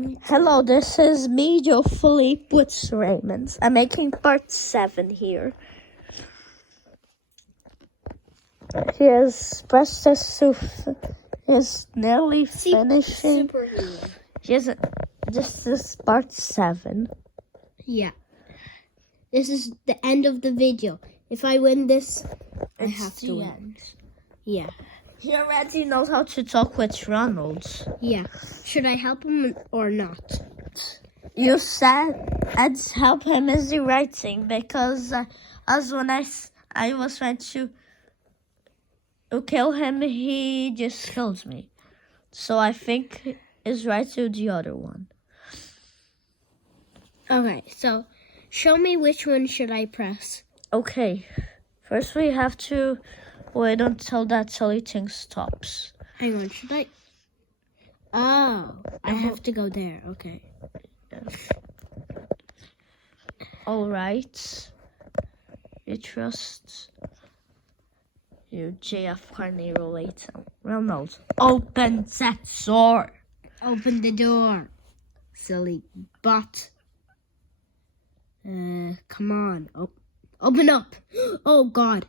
making... Hello, this is me, Joe Philippe with Raymond. I'm making part 7 here. Here's is nearly finishing. Superhero. This is part 7. Yeah. This is the end of the video. If I win this, I have to win. End. Yeah. He already knows how to talk with Ronald. Yeah. Should I help him or not? You said I'd help him is the right thing because as when I was trying to kill him, he just kills me. So I think it's right to the other one. Okay, so show me which one should I press. Okay, first we have to wait until that silly thing stops. Hang on, should I? Oh, I have to go there. Okay. All right. You trust you, JF Carnero later. Ronald, open that door. Open the door, silly bot. Come on. Open up. Oh, God.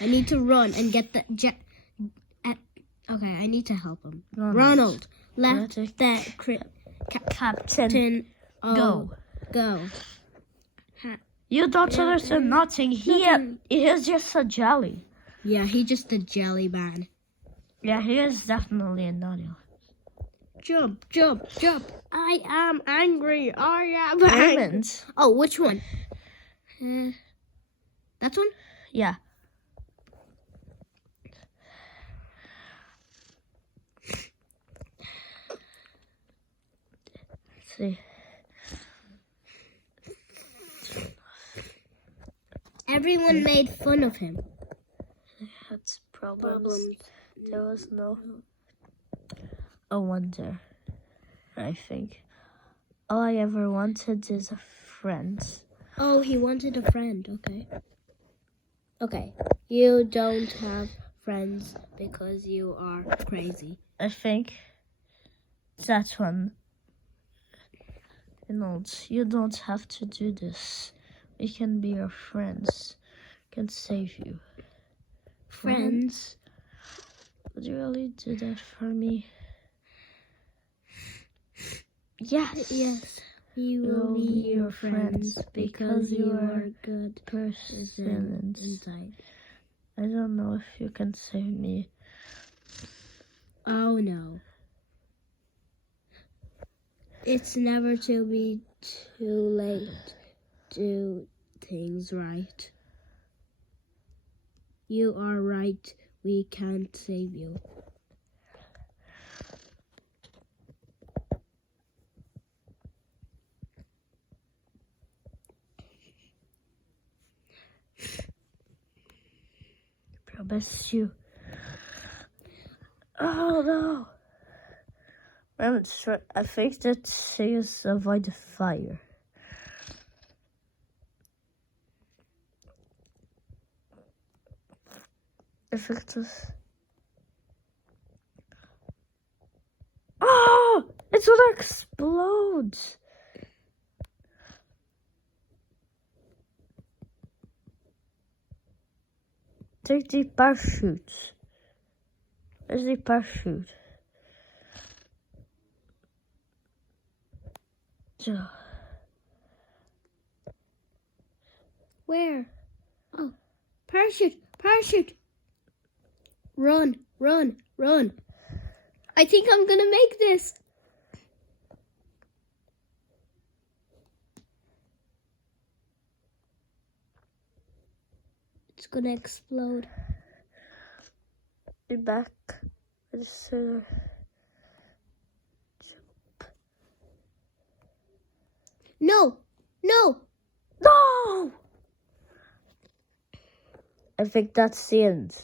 I need to run and get the jet. Okay, I need to help him. Ronald, let the captain go. Go. You don't understand nothing. He is just a jelly. Yeah, he's just a jelly man. Yeah, he is definitely a naughty. Jump, jump, jump. I am angry. I am angry. Raymond. Oh, which one? That one? Yeah. Let's see. Everyone made fun of him. They had problems. There was no wonder, I think. All I ever wanted is a friend. Oh, he wanted a friend. Okay. Okay. You don't have friends because you are crazy. I think that one. You don't have to do this. We can be your friends. Can save you. Friends? Would you really do that for me? Yes. Yes. We will be your friends because you are a good person inside. I don't know if you can save me. Oh no. It's never to be too late to do things right. You are right. We can't save you. Promise you. Oh no. I think that says avoid the fire. I think this. Oh! It's gonna explode! Take the parachute. Where's the parachute? Where? Oh, parachute, parachute. Run, run, run. I think I'm gonna make this. It's gonna explode. Be back. I just jump. No, no. No! I think that's the end.